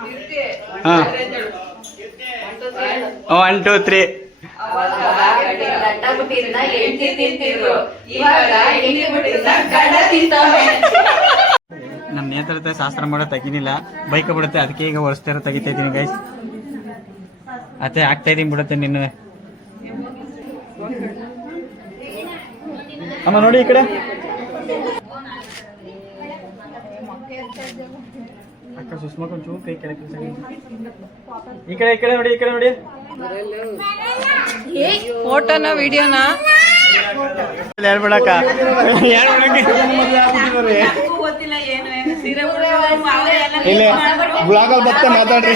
ಹಾಂ 1 2 3 ನಮ್ಮ ನೇತೃತ್ವ ಶಾಸ್ತ್ರ ಮಾಡೋ ತೆಗಿನಿಲ್ಲ, ಬೈಕ್ ಬಿಡುತ್ತೆ, ಅದಕ್ಕೆ ಈಗ ಒರೆಸ್ತಾರ ತೆಗಿತಾ ಇದ್ದೀನಿ ಗೈಸ್. ಅತ್ತೆ ಆಗ್ತಾ ಇದೀನಿ ಬಿಡುತ್ತೆ ನಿನ್ನ. ಅಮ್ಮ ನೋಡಿ ಈ ಕಡೆ ಅಕ್ಕ ಸುಷ್ಮಾ ಕೊಂಚೂರು ಕೈ ಕೆಳಗೆ ಈ ಕಡೆ ನೋಡಿ, ಈ ಕಡೆ ನೋಡಿ. ಫೋಟೋನ ವಿಡಿಯೋನಾ ಹೇಳ್ಬಿಡಕ್ಕ, ಇಲ್ಲ ಬ್ಲಾಗಲ್ಲಿ ಮತ್ತೆ ಮಾತಾಡ್ರಿ.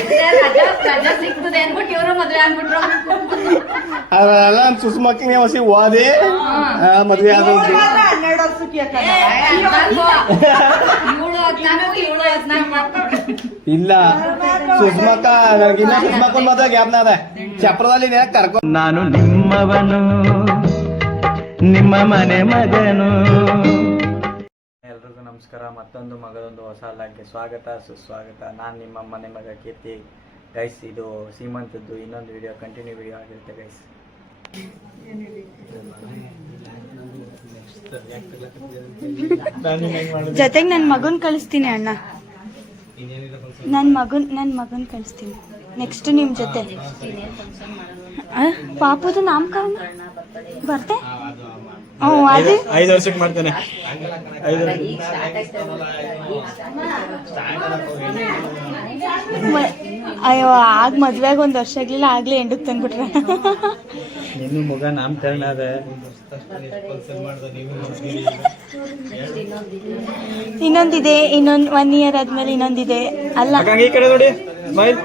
ಅದೆಲ್ಲ ಸುಷ್ಮಾಕಿನೇ ಹೊಸಿ ಓದಿ ಮದ್ವೆ ಆದ ಇಲ್ಲ ಸುಷ್ಮಕ್ಕ ನನಗಿನ್ನ ಸುಷ್ಮಕ್ಕನ್ ಮಾತ್ರ ಗ್ಯಾಪ್ನ ಅದ ಚಪ್ರದಲ್ಲಿ ಕರ್ಕೊಂಡು ನಾನು ನಿಮ್ಮವನು ನಿಮ್ಮ ಮನೆ ಮಗನು. ಎಲ್ರಿಗೂ ನಮಸ್ಕಾರ. ಮತ್ತೊಂದು ಮಗದೊಂದು ಹೊಸ ಲಾಗ್ಗೆ ಸ್ವಾಗತ ಸುಸ್ವಾಗತ. ನಾನು ನಿಮ್ಮ ಮನೆ ಮಗ ಕೀರ್ತಿ ಗೈಸ್. ಇದು ಸೀಮಂತದ್ದು ಇನ್ನೊಂದು ವಿಡಿಯೋ, ಕಂಟಿನ್ಯೂ ವಿಡಿಯೋ ಆಗಿರುತ್ತೆ ಗೈಸ್. ಜೊತೆಗೆ ನನ್ನ ಮಗನ್ ಕಳಿಸ್ತೀನಿ ಅಣ್ಣ, ನನ್ನ ಮಗನ್ ಕಳಿಸ್ತೀನಿ ನೆಕ್ಸ್ಟ್ ನಿಮ್ ಜೊತೆ. ಪಾಪದ ನಾಮಕರಣ ಬರ್ತೆ. ಅದೇ 5 ವರ್ಷಕ್ಕೆ ಮಾಡ್ತೇನೆ. ಅಯ್ಯೋ ಆಗ ಮದ್ವೆಗ 1 ವರ್ಷ ಆಗ್ಲಿಲ್ಲ, ಆಗ್ಲೇ ಎಂಡಕ್ಕೆ ತಂದ್ಬಿಟ್ರೆ. ನಿನ್ನ ಮಗ ನಾಮಕರಣ ಅದ. ಇನ್ನೊಂದಿದೆ, 1 ಇಯರ್ ಆದ್ಮೇಲೆ ಇನ್ನೊಂದಿದೆ. ಅಲ್ಲ ಈ ಕಡೆ ನೋಡಿ ಸ್ಮೈಲ್.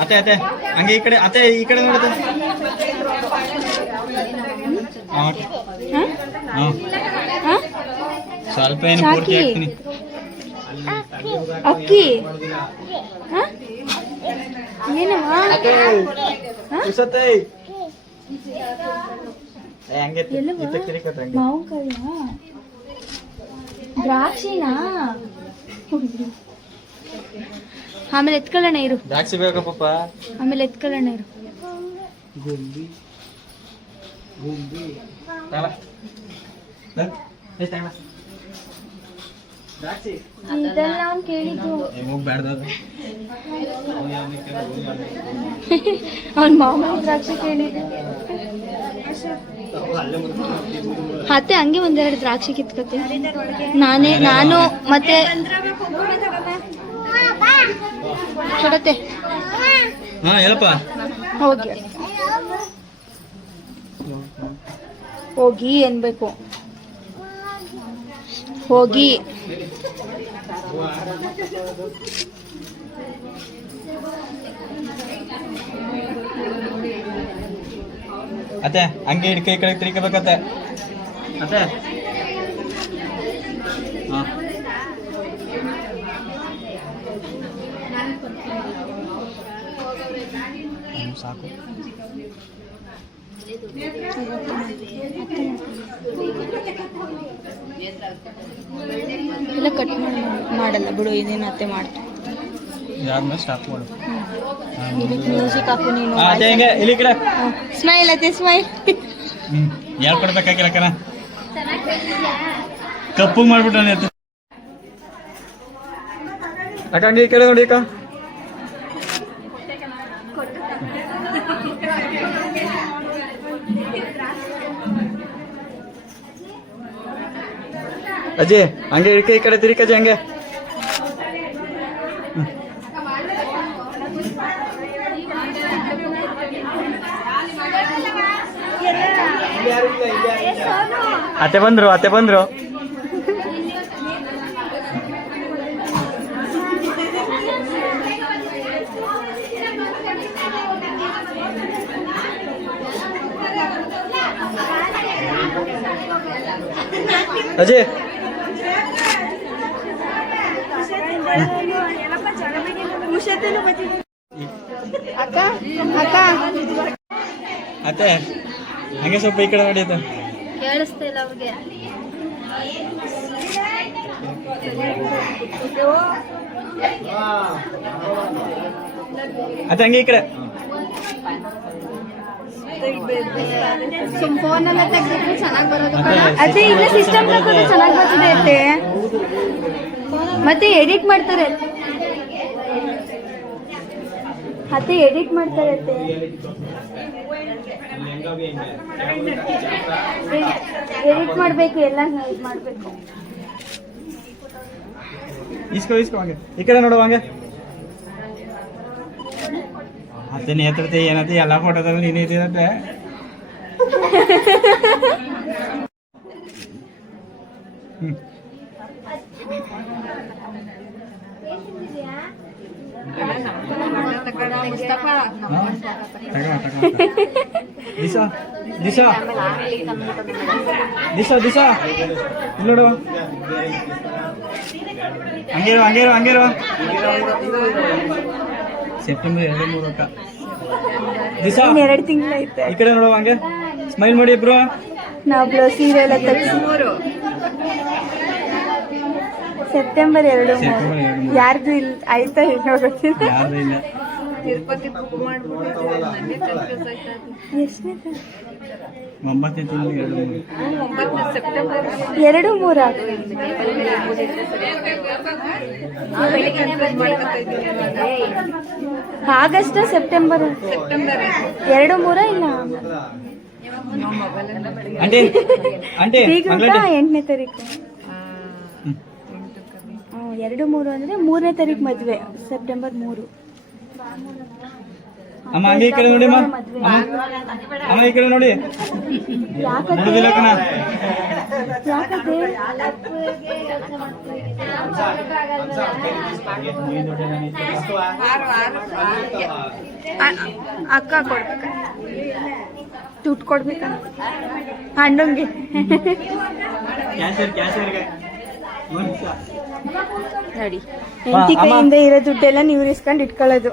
ಅತ್ತೆ ಅತ್ತೆ ಹಂಗೆ ಈ ಕಡೆ, ಅತ್ತೆ ಈ ಕಡೆ ನೋಡುತ್ತೆ. ಸ್ವಲ್ಪ ಏನು ಪೂರ್ತಿ ಹಾಕ್ತೀನಿ. ಅಕ್ಕಿ ಏನಮ್ಮ ಮಾವಿನಕಾಯಿನ ದ್ರಾಕ್ಷಿನಾ? ಆಮೇಲೆ ಎತ್ಕೊಳ್ಳೋಣ ಇರು. ದ್ರಾಕ್ಷಿ ಬೇಕಾ ಪಾಪ? ಆಮೇಲೆ ಎತ್ಕೊಳ್ಳೋಣ ಇರು. ಇದೆಲ್ಲ ಅವ್ನು ಕೇಳಿದ್ದು. ಅವ್ನ ಮಾಮ ದ್ರಾಕ್ಷಿ ಕೇಳಿದ್ದು. ಅತ್ತೆ ಹಂಗೆ 1-2 ದ್ರಾಕ್ಷಿ ಕಿತ್ಕತ್ತೆ. ನಾನು ಮತ್ತೆ ಕೊಡತ್ತೆ. ಹೋಗಿ ಅನ್ಬೇಕು. ಹೋಗಿ ಅತ್ತೆ ಹಂಗೆ ಕೈ ಕಡೆ ತಿರ್ಕಬೇಕತ್ತೆ. ಅತ್ತೆ ಸಾಕು. ಎಲ್ಲ ಕಟ್ ಮಾಡಲ್ಲ ಬಿಡು, ಇದೇನು ಅತ್ತೆ ಮಾಡ್ತೀನಿ. ಸ್ಟಾಪ್ ಮಾಡು. ಮ್ಯೂಸಿಕ್ ಹಾಕು ನೀನು. ಸ್ಮೈಲ್ ಅತ್ತೆ ಸ್ಮೈಲ್. ಹೇಳ್ಕೊಡ್ಬೇಕಾಗಿರಕ್ಕನ ಕಪ್ಪು ಮಾಡ್ಬಿಟ್ಟಾನೆ ಅಕ್ಕ. ಹಂಗೆ ಈ ಕಡೆ ನೋಡಿ ಅಕ್ಕ. ಅಜ್ಜಿ ಹಂಗೆ ಇಡ್ಕೆ ಈ ಕಡೆ ತಿರ್ಕಜ್ಜಿ ಹಂಗೆ. ಅತ್ತೆ ಬಂದ್ರು. ಅಜಯ್ ಅಕ್ಕ ಅಕ್ಕ ಅತ್ತೆ ಹಂಗೆ ಸ್ವಲ್ಪ ಈ ಕಡೆ ನೋಡಿ ಅದು ಕೇಳಿಸ್ತಾ ಇಲ್ಲ ಅವ್ರಿಗೆ. ಅತ್ತೆ ಹಂಗೆ ಈ ಕಡೆ ಫೋನೆಲ್ಲ ತೆಗ್ದಿದ್ರೆ ಚೆನ್ನಾಗಿ ಬರೋದು. ಅದೇ ಇಲ್ಲ ಸಿಸ್ಟಮ್ ಚೆನ್ನಾಗಿ ಬರ್ತಿದೆ ಅತ್ತೆ. ಮತ್ತೆ ಎಡಿಟ್ ಮಾಡ್ತಾರೆ ಅತ್ತೆ, ಎಡಿಟ್ ಮಾಡ್ತಾರೆ ಅತ್ತೆ. ಎಡಿಟ್ ಮಾಡ್ಬೇಕು, ಎಲ್ಲ ಇದು ಮಾಡ್ಬೇಕು. ಇಸ್ಕೋ ಹಂಗೆ ಈ ಕಡೆ ನೋಡುವ ಹಂಗೆ. ಅತ್ತೆ ನೇತ್ರತೆ ಏನತ್ತೆ ಎಲ್ಲ ಫೋಟೋದಲ್ಲಿ ನೀನು ಇದ್ದೀರತ್ತೆ. ದಿಶಾ ದಿಶಾ ದಿಶಾ ದಿಶಾ ಇಲ್ಲಿ ನೋಡುವ ಹಂಗೇರು ಸೆಪ್ಟೆಂಬರ್ 2-3 ದಿಶಾ 2 ತಿಂಗಳೈತೆ. ಈ ಕಡೆ ನೋಡುವ ಹಂಗೆ ಸ್ಮೈಲ್ ಮಾಡಿ ಇಬ್ರು. ನಾವು ಬ್ಲೌಸ್ ಸೀರೆ ಎಲ್ಲ ತೆಗ್ಸಿ ಸೆಪ್ಟೆಂಬರ್ 2 ಯಾರ್ದು ಇಲ್ಲ ಆಯ್ತಾ ಇಲ್ಲ ಗೊತ್ತಿಲ್ಲ. ಯಾರು ಇಲ್ಲ ತಿರುಪತಿ ಬುಕ್ ಮಾಡ್ಬಿಟ್ಟಿದ್ರೆ ನನಗೆ ಕನ್ಫ್ಯೂಸ್ ಆಯ್ತಾ. ಎಷ್ಟನೇ 9ನೇ ತಿಂಗಳು 9 ಸೆಪ್ಟೆಂಬರ್ 2-3 ಆಗಸ್ಟ್ ಸೆಪ್ಟೆಂಬರ್ 2-3 ಇಲ್ಲ ಆಂಟಿ ಆಂಟಿ ಈಗ 8ನೇ ತಾರೀಕು. 2-3 ಅಂದ್ರೆ 3ನೇ ತಾರೀಕು ಮದ್ವೆ, ಸೆಪ್ಟೆಂಬರ್ 3. ಅಮ್ಮ ಹಂಗೆ ಈ ಕಡೆ ನೋಡಿ ಅಮ್ಮ. ಅಮ್ಮ ಈ ಕಡೆ ನೋಡಿ. ನೋಡುದಿಲ್ಲ ಕಣ. ಯಾಕಂತೆ ಅಕ್ಕ ಕೊಡ್ಬೇಕ, ದುಡ್ಡು ಕೊಡ್ಬೇಕ ಅಣ್ಣಂಗೆ. ಕ್ಯಾಶಿಯರ್ಗೆ ನೋಡಿ, ಹೆಂಡತಿ ಕೈಯಿಂದ ಇರೋ ದುಡ್ಡೆಲ್ಲ ನೀವು ಇಸ್ಕೊಂಡು ಇಟ್ಕೊಳ್ಳೋದು.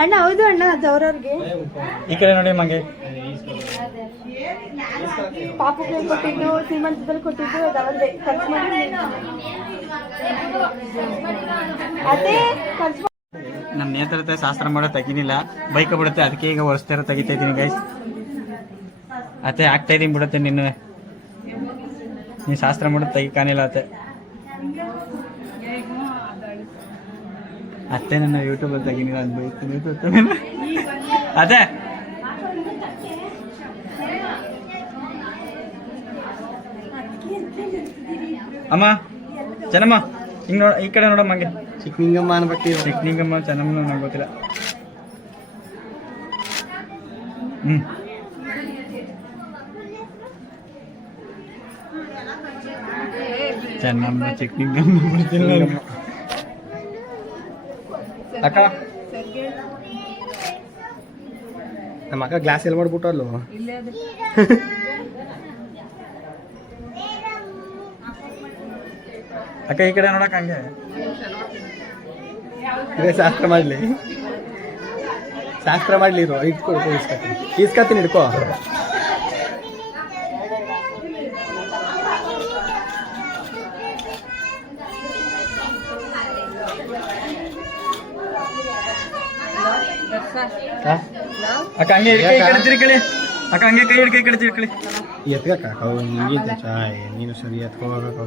ಅಣ್ಣ ಹೌದು ಅಣ್ಣ, ಅದು ಅವ್ರವ್ರಿಗೆ ಈ ಕಡೆ ನೋಡಿ ಮಂಗೆ. ಪಾಪಕ್ಕೆ ಕೊಟ್ಟಿದ್ದು, ಶ್ರೀಮಂತದಲ್ಲಿ ಕೊಟ್ಟಿದ್ದು ಅದು ಅವ್ರದ್ದೇ. ಖರ್ಚು ಮಾಡಿ ಅದೇ ಖರ್ಚು. ನಮ್ಮ ನೇತ್ರತೆ ಶಾಸ್ತ್ರ ಮಾಡೋ ತೆಗಿನಿಲ್ಲ, ಬೈಕ್ ಬಿಡುತ್ತೆ, ಅದಕ್ಕೆ ಈಗ ಹೊರಸ್ತಾರ ತೆಗಿತಾ ಇದ್ದೀನಿ ಗೈಸ್. ಅತ್ತೆ ಆಗ್ತಾ ಇದೀನಿ ಬಿಡುತ್ತೆ ನಿನ್ನ, ನೀನು ಶಾಸ್ತ್ರ ಮಾಡೋದು ತೆಗಿಕಾನಿಲ್ಲ ಅತ್ತೆ. ಅತ್ತೆ ನನ್ನ ಯೂಟ್ಯೂಬಲ್ಲಿ ತೆಗಿನಿಲ್ಲ ಅದು ಬೈತೀನಿ ಅದೇ. ಅಮ್ಮ ಚೆನ್ನಮ್ಮ ಹಿಂಗೆ ನೋಡ, ಈ ಕಡೆ ನೋಡಮ್ಮ ಹಂಗೆ. ಚಿಕ್ಕನಿಂಗಮ್ಮ ಅನ್ಬೇಕು. ಚಿಕ್ಕನಿಂಗಮ್ಮ ಚೆನ್ನಮ್ಮ ನಂಗೆ ಗೊತ್ತಿಲ್ಲ. ಚೆನ್ನಮ್ಮ ಚಿಕ್ಕನಿಂಗಮ್ಮ ಗೊತ್ತಿಲ್ಲ ಅಕ್ಕ. ನಮ್ಮ ಅಕ್ಕ ಗ್ಲಾಸ್ ಎಲ್ಲಿ ಮಾಡ್ಬಿಟ್ಟಲ್ಲ. ಅಕ್ಕ ಈ ಕಡೆ ನೋಡಕ್ ಹಂಗೆ. ಇದೇ ಶಾಸ್ತ್ರ ಮಾಡ್ಲಿ, ಶಾಸ್ತ್ರ ಮಾಡ್ಲಿ. ಇರು ಇಟ್ಕೊ, ಇಸ್ಕತ್ತೀನಿ ಹಿಡ್ಕೋ. ಅಕ್ಕ ಹಂಗೆ ಈ ಕಡೆ ತಿರ್ಕೊಳ್ಳಿ. ಅಕ್ಕ ಹಂಗೆ ಕೈ ಹಿಡ್ಕೊ, ಈ ಕಡೆ ತಿರ್ಕೊಳ್ಳಿ. ಎತ್ಕಕ್ಕ ಹಿಂಗಿದ್ದ ಚಾಯ್ ನೀನು ಸರಿ ಎತ್ಕೋಬೇಕು.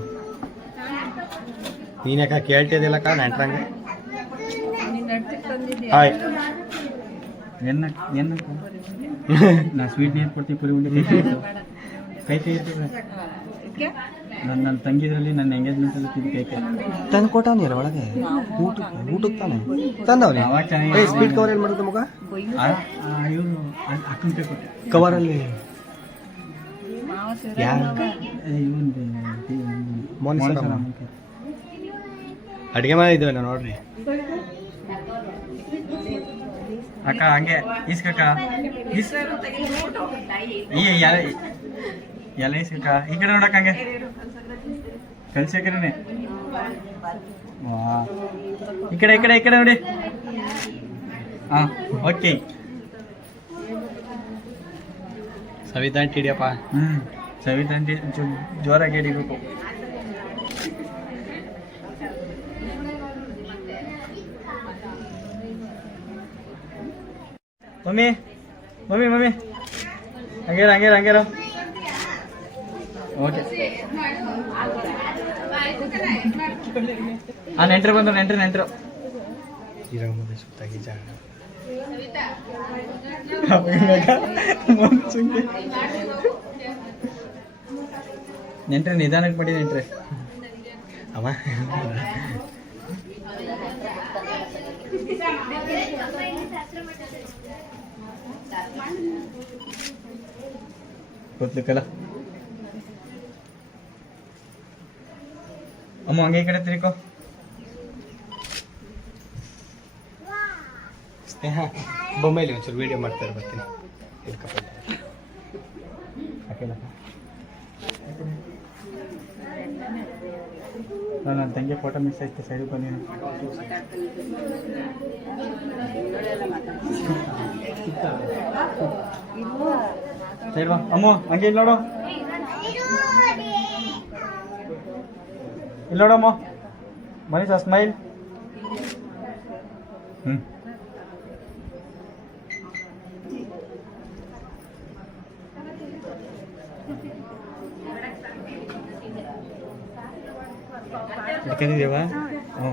ನೀನಕ್ಕ ಕೇಳ್ತಿದ್ದಿಲ್ಲಕ್ಕ ನೆಂಟ್ರಂಗೆ. ಹಾಯ್ ನಾ ಸ್ವೀಟ್ ನೀರು ಕೊಡ್ತೀವಿ, ಪುರಿ ಉಂಡೆ ಕೈ ಇರ್ತದೆ. ನನ್ನ ತಂಗಿದ್ರಲ್ಲಿ ನನ್ನ ಎಂಗೇಜ್ಮೆಂಟಲ್ಲಿ ತಿಂದು ಕೇಕೆ ತಂದು ಕೊಟ್ಟವನಿಲ್ಲ ಒಳಗೆ ಊಟಕ್ಕೆ ತಾನೆ ತಂದವನಿ. ಸ್ಪೀಡ್ ಕವರ್ ಏನು ಮಾಡೋದು ಮಗ? ಇವರು ಅಕ್ಕಂತೆ ಕೊಟ್ಟೆ ಕವರಲ್ಲಿ ಅಡುಗೆ ಮನೆ ಇದ್ದೇವೆ ನೋಡ್ರಿ. ಅಕ್ಕ ಹಂಗೆ ಇಸ್ಕಕ್ಕ ಎಲೆ ಸಿಕ್ಕ ಈ ಕಡೆ ನೋಡಕ್ ಹಂಗೆ ಕಲ್ಸಕ್ರೆ ವಾ ಈ ಕಡೆ ನೋಡಿ ಹಾ ಓಕೆ ಸವಿತಾಂಟಿ ಹಿಡಿಯಪ್ಪ. ಸವಿತಾಂಟಿ ಜೋರಾಗಿ ಹಿಡಿಬೇಕು. ಮಮ್ಮಿ ಮಮ್ಮಿ ಮಮ್ಮಿ ಹಂಗೇರ ಓಕೆ ನೆಂಟ್ರು ಬಂದ್ರು ನೆಂಟ್ರು ಸುತ್ತಾಗಿ ಜಾಗ ನೆಂಟ್ರೆ ನಿಧಾನಕ್ಕೆ ಮಾಡಿ ನೆಂಟ್ರೆ ಅವ ಗೊತ್ತಲಿಕ್ಕಲ್ಲ ಅಮ್ಮ ಹಂಗೆ ಈ ಕಡೆ ತಿರ್ಕೋ. ಸ್ನೇಹ ಬೊಂಬೈಲಿ ಒಂಚೂರು ವಿಡಿಯೋ ಮಾಡ್ತಾರೆ ಬರ್ತೀನಿ. ನನ್ನ ತಂಗಿ ಫೋಟೋ ಮಿಸ್ ಆಯ್ತು ಸೈಡ್ ಬನ್ನಿ. ಸೈಡ್ ಬಾ ಅಮ್ಮ ಹಂಗೆ ಇಲ್ಲಿ ನೋಡು ಇಲ್ಲಿ ನೋಡಮ್ಮ ಮನೀಷಾ ಸ್ಮೈಲ್. ಇಟ್ಕೊಂಡಿದ್ದೀವಾ? ಹ್ಞೂ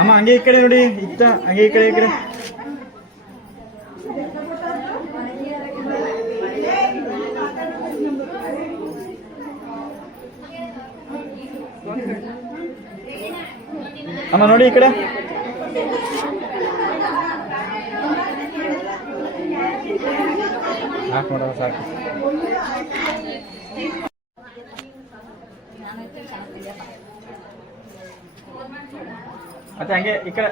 ಅಮ್ಮ ಹಂಗೆ ಈ ಕಡೆ ನೋಡಿ ಇತ್ತ ಹಂಗೆ ಈ ಕಡೆ ಅಮ್ಮ ನೋಡಿ ಈ ಕಡೆ ಸಾಕು ನೋಡೋ ಸಾಕು. ಮತ್ತೆ ಹಂಗೆ ಈ ಕಡೆ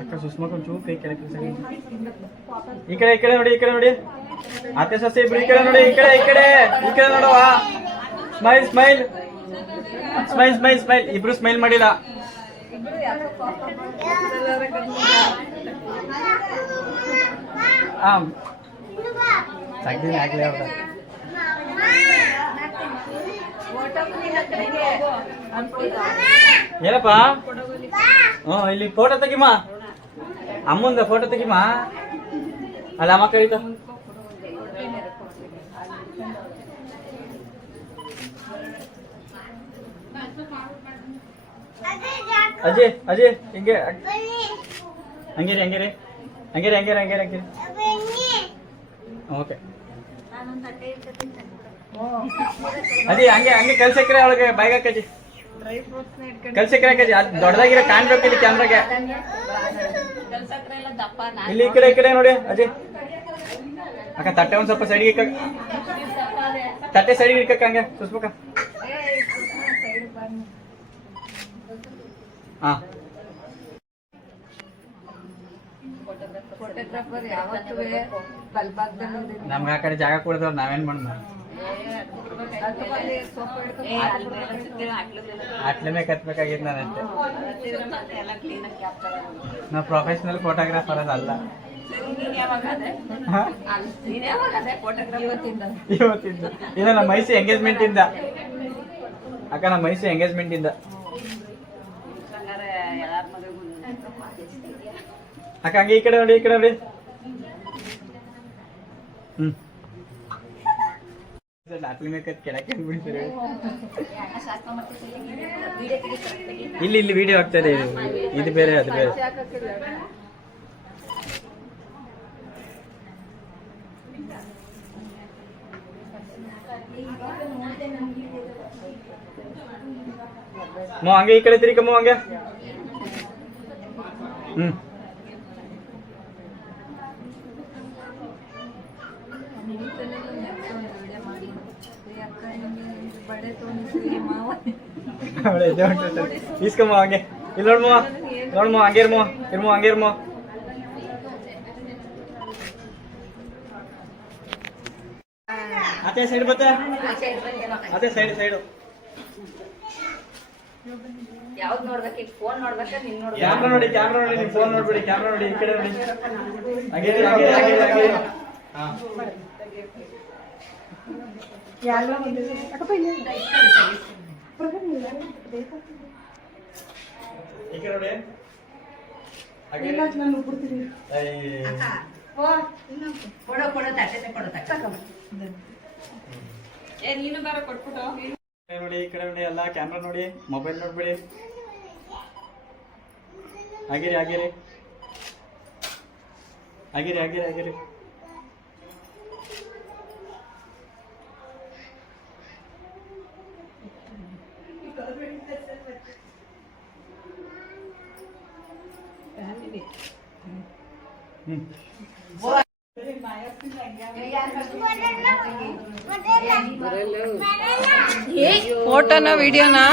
ಅಕ್ಕ ಸುಷ್ಮಾ ಕೊಂಚು ಕೈ ಕೆಳಗೆ ಈ ಕಡೆ ನೋಡಿ ಅತ್ತೆ ಸೊಸೆ ಇಬ್ರು ಈ ಕಡೆ ನೋಡಿ ಈ ಕಡೆ ನೋಡುವ ಸ್ಮೈಲ್ ಇಬ್ರು ಸ್ಮೈಲ್ ಮಾಡಿಲ್ಲ. ಸಾಕ್ತೀನಿ ಆಗ್ಲಿ ಅವ್ರ ಏನಪ್ಪ. ಇಲ್ಲಿ ಫೋಟೋ ತೆಗಿಮ್ಮ ಅಮ್ಮಂದ ಫೋಟೋ ತೆಗಿಮ್ಮ. ಅಲ್ಲ ಅಮ್ಮ ಕರೀತ ಅಜಯ್ ಹಿಂಗೆ ಹಂಗೇರಿ ಓಕೆ ಅದೇ ಹಂಗೆ ಕಲ್ಸಕ್ರೆ ಅವಳಿಗೆ ಬಾಯ್ಗ ಹಾಕಿ ಕಲ್ಸಕ್ರೆ ಹಾಕಿ ದೊಡ್ಡದಾಗಿರೋ ಕಾಣ್ಬೇಕು ಇಲ್ಲಿ ಕ್ಯಾಮ್ರಾಗೆ. ಇಲ್ಲಿ ಈ ಕಡೆ ನೋಡಿ ಅಜಯ್ ಅಕ್ಕ ತಟ್ಟೆ ಒಂದ್ ಸ್ವಲ್ಪ ಸೈಡ್ಗೆ ತಟ್ಟೆ ಸೈಡ್ಗೆ ಇಕ್ಕಕ್ಕ ಹಂಗೆ ಸುಸ್ಬೇಕ. ಹಾ ನಮ್ಗೆ ಆ ಕಡೆ ಜಾಗ ಕೊಡಿದವ್ರು ನಾವೇನ್ ಮಾಡೋಣ. ಅಟ್ಲೇ ಕತ್ಬೇಕಾಗಿತ್ತು ನಾನಷ್ಟೇ. ನಾವು ಪ್ರೊಫೆಷನಲ್ ಫೋಟೋಗ್ರಾಫರ್ ಅಲ್ಲ. ಇವತ್ತಿಂದ ಇಲ್ಲ ನಮ್ಮ ಮೈಸೂರು ಎಂಗೇಜ್ಮೆಂಟ್ ಇಂದ ಅಕ್ಕ ನಮ್ಮ ಮೈಸೂರು ಎಂಗೇಜ್ಮೆಂಟ್ ಇಂದ ಅಕ್ಕ ಹಂಗೆ ಈ ಕಡೆ ನೋಡಿ ಕೆಳಕ್ಕೆ ಬಿಡ್ತಾರೆ. ಇಲ್ಲಿ ವಿಡಿಯೋ ಆಗ್ತದೆ ಇದು ಬೇರೆ ಅದು ಬೇರೆ. ಹಂಗೆ ಈ ಕಡೆ ತಿರ್ಕಮ್ಮ ಹಂಗೆ. ಇಸ್ಕಮ್ಮ ಹಂಗೆ ಇಲ್ಲಿ ನೋಡ್ಮ ಹಂಗೆ ಇರ್ಮೋ ಅದೇ ಸೈಡ್ ಬತ್ತೆ ಅದೇ ಸೈಡು ಯಾವ್ದು ನೋಡ್ಬೇಕು ಈಗ ಫೋನ್ ನೋಡ್ಬೇಕಾ ನಿನ್ ನೋಡ್ಬೇಕು ಕ್ಯಾಮ್ರಾ ನೋಡಿ ನಿಮ್ ಫೋನ್ ನೋಡ್ಬಿಡಿ ಕ್ಯಾಮ್ರಾ ನೋಡಿ ಈ ಕಡೆ ನೋಡಿ ಹಾಗೆ ಹಾ ಈ ಕಡೆ ನೋಡಿ ಹಾಗೆ ಕೊಡೋ ತಟ್ಟೆ ನೀನು ಬೇರೆ ಕೊಟ್ಬಿಟ್ಟು ನೋಡಿ ಈ ಕಡೆ ನೋಡಿ ಎಲ್ಲ ಕ್ಯಾಮ್ರಾ ನೋಡಿ ಮೊಬೈಲ್ ನೋಡ್ಬಿಡಿ ಆಗಿರಿ ಫೋಟೋನ ವಿಡಿಯೋನಾ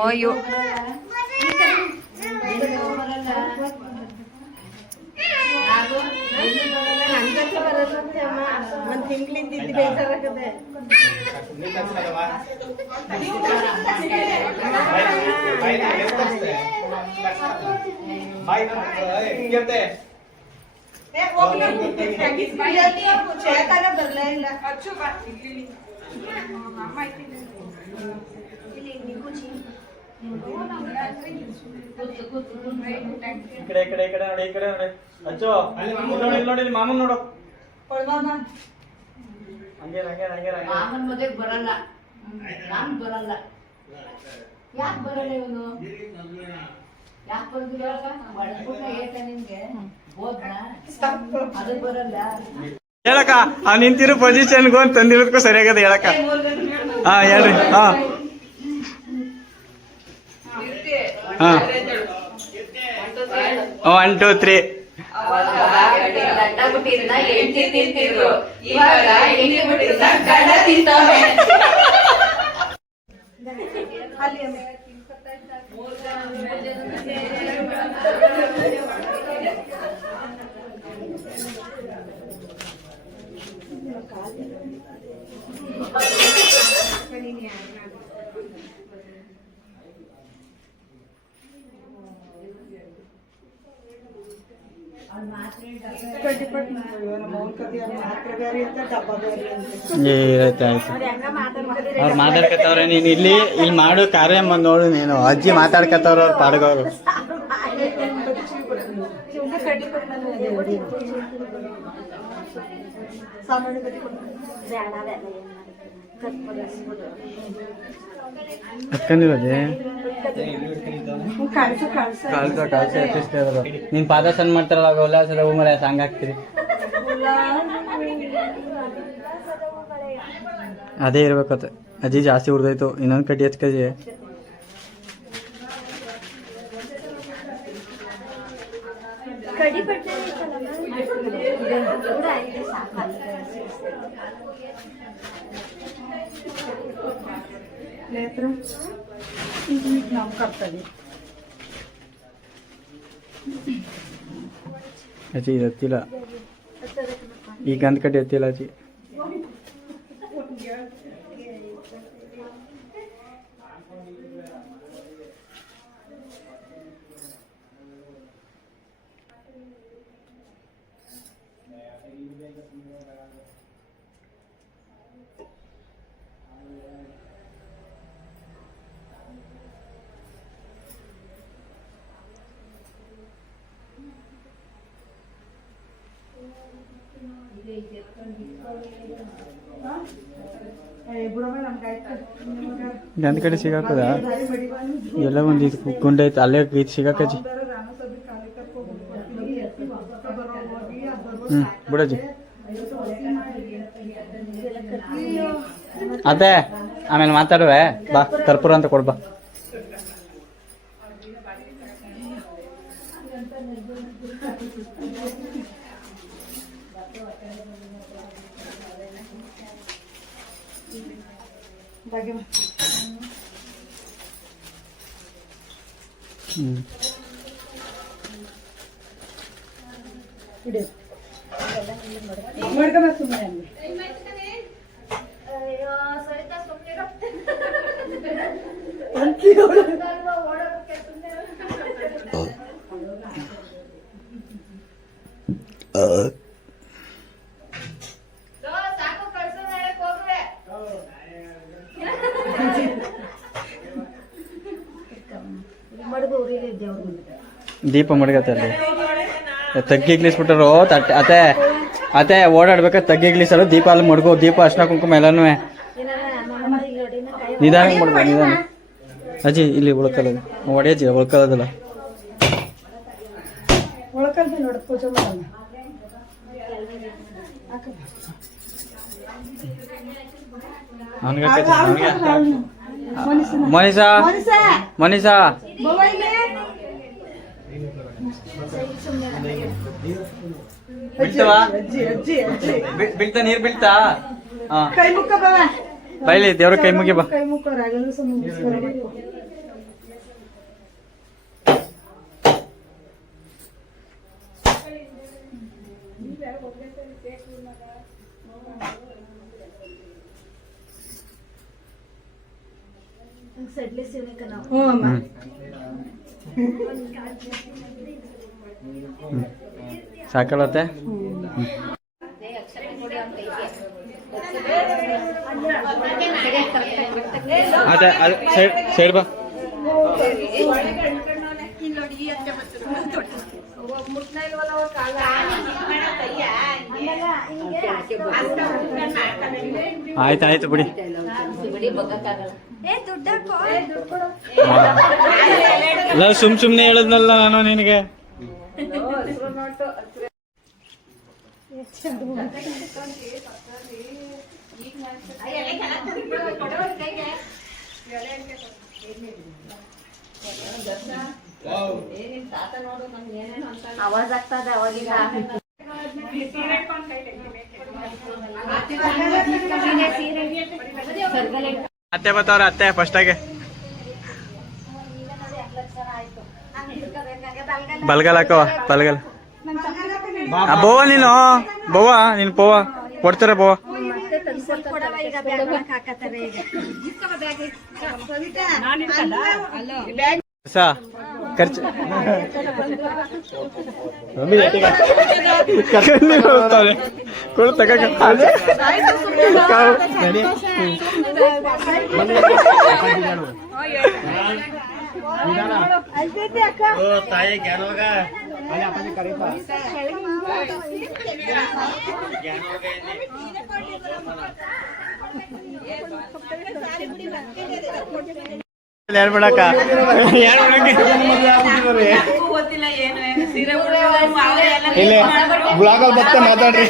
ಅಯ್ಯೋ ಒಂದ್ ತಿಂಗಳಿಂದ ಇದ್ದು ಬೇಜಾರಾಗದೆ ಬರ್ಲೇ ಇಲ್ಲ ಈ ಕಡೆ ನೋಡಿ ಅಚ್ಚೋ ಇಲ್ಲಿ ನೋಡಿ ಮಾಮನ್ ನೋಡು ಹಂಗೆ ಮಾಮನ್ ಮದುವೆಗೆ ಬರಲ್ಲ ನಾನು ಬರಲ್ಲ ಯಾಕೆ ಬರಲ್ಲ ಇವನು ಯಾಕೆ ಬರ್ದಿಲ್ಲ ಬಳಸ್ಬಿಟ್ಟ ಏಕ ನಿನ್ಗೆ ಹೋದ್ನಾ ಅದು ಬರಲ್ಲ ಹೇಳಕ್ಕ ಆ ನಿಂತಿರೋ ಪೊಸಿಷನ್ಗೂ ಅಂತ ತಂದಿರೋದಕ್ಕೂ ಸರಿಯಾಗದ ಹೇಳಕ್ಕ ಹಾ ಹೇಳ್ರಿ ಹಾ 1 2 3 ಗಂಡ ಬಿಟ್ಟಿದ್ನ ಹೆಂಡತಿ ತಿಂತಿದ್ರು ಇವಾಗ ಹೆಂಡತಿ ಬಿಟ್ಟಿದ್ನ ಗಂಡ ತಿಂತಾವೆ ಆಯ್ತು ಅವ್ರು ಮಾತಾಡ್ಕತ್ತವ್ರೆ ನೀನು ಇಲ್ಲಿ ಮಾಡು ಕಾರ್ಯ ನೋಡು ನೀನು ಅಜ್ಜಿ ಮಾತಾಡ್ಕತ್ತವ್ರ ಅವ್ರು ಪಾಡ್ಗವ್ರು ಹತ್ಕೊಂಡಿರೋದೆ ನೀನ್ ಪಾದ ಸಣ್ಣ ಮಾಡ್ತಾರಲ್ಲ ಉಲ್ಲಾಸದ ಹೂ ಮರ ಸಾಂಗ್ ಹಾಕ್ತೀರಿ ಅದೇ ಇರ್ಬೇಕತ್ತ ಅಜ್ಜಿ ಜಾಸ್ತಿ ಉಡ್ದೋಯ್ತು ಇನ್ನೊಂದು ಕಡ್ಡಿ ಹಚ್ಕಜಿ ಅಜ್ಜಿ ಇದು ಹತ್ತಿಲ್ಲ ಈಗ ಗಂಧ ಕಡ್ಡಿ ಹತ್ತಿಲ್ಲ ಅಜ್ಜಿ ಗಂಧ ಕಡೆ ಸಿಗಾಕದ ಎಲ್ಲ ಒಂದು ಇದು ಕುಂಡ ಐತೆ ಅಲ್ಲೇ ಇದು ಸಿಗಾಕಜ್ಜಿ ಬಿಡಜ್ಜಿ ಅದೇ ಆಮೇಲೆ ಮಾತಾಡುವೆ ಬಾ ಕರ್ಪೂರ ಅಂತ ಕೊಡ್ಬಾ ದೀಪ ಮಡಗತ್ತಲ್ಲಿ ತಗ್ಗಿಗ್ಲಿಸ್ಬಿಟ್ರು ಅತ್ತೆ ಅತ್ತೆ ಓಡಾಡ್ಬೇಕಾದ್ರೆ ತಗ್ಗಿಗ್ಲಿಸಲು ದೀಪ ಅಲ್ಲಿ ಮಡ್ಗೋ ದೀಪ ಅರ್ಶಿನ ಕುಂಕುಮ ಎಲ್ಲಾನು ನಿಧಾನ ಮಾಡ್ಬೋದು ನಿಧಾನ ಅಜ್ಜಿ ಇಲ್ಲಿ ಉಳ್ಕಲ್ಲ ಒಡೆಯಜ್ಜಿ ಉಳ್ಕೊಳ್ಳೋದಲ್ಲ ಮನೀಷಾ ಮನೀಷಾ ಬೀಳ್ತವಾ ಬೀಳ್ತಾ ನೀರ್ ಬೀಳ್ತಾ ಬೈಲಿ ದೇವ್ರ ಕೈ ಮುಗಿ ಬಾ ಸಾಕಳತ್ತೆ ಅದೇ ಸೈಡ್ ಬಾ ಆಯ್ತಾಯ್ತು ಬಿಡಿ ಸುಮ್ನೆ ಹೇಳದ್ನಲ್ಲ ನಾನು ನಿನಗೆ ಆವಾಜ್ ಆಗ್ತದೆ ಅವಾಗಿಂದ ಅತ್ತೆ ಬತ್ತವ್ರ ಅತ್ತೆ ಫಸ್ಟ್ ಆಗಿ ಬಲ್ಗಲ್ ಹಾಕೋ ಬಲ್ಗಲ್ ಬೋವ ನೀನು ಬೋವ ನೀನು ಪೋವ ಕೊಡ್ತಾರ ಬೋವ ಖರ್ಚು ಕೊಡು ತಗ ತಾಯಿ ಹೇಳ್ಬಿಡಕ್ಕ ಇಲ್ಲಿ ಬ್ಲಾಗಲ್ಲಿ ಮತ್ತೆ ಮಾತಾಡ್ರಿ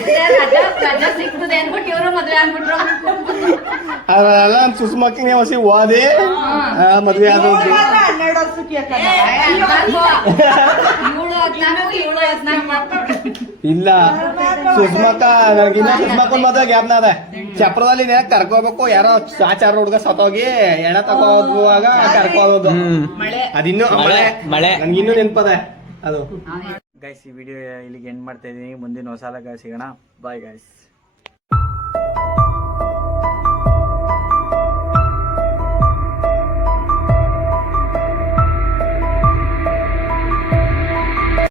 ಅದೆಲ್ಲ ಸುಸ್ಮಕ್ಕಿನ ಹೊಸಿ ಓದಿ ಮದ್ವೆ ಆದ ಇಲ್ಲ ಸುಸ್ಮಕ್ಕ ನನಗಿನ್ನ ಸುಸ್ಮಕ್ಕನ್ ಮದ್ವೆ ಗ್ಯಾಪ್ನ ಅದ ಚಪ್ರದಲ್ಲಿ ಕರ್ಕೋಬೇಕು ಯಾರೋ ಆಚಾರ ಹುಡ್ಗ ಸತ್ತೋಗಿ ಎಣ ತಗೋದುವಾಗ ಕರ್ಕೋದು ಅದಿನ್ನು ಮಳೆ ನನ್ಗಿನ್ನೂ ನೆನ್ಪದ ಅದು. ಗೈಸ್ ಈ ವಿಡಿಯೋ ಇಲ್ಲಿಗೆ ಎಂಡ್ ಮಾಡ್ತಾ ಇದೀನಿ. ಮುಂದಿನ ಹೊಸ ಸಿಗೋಣ. Bye guys.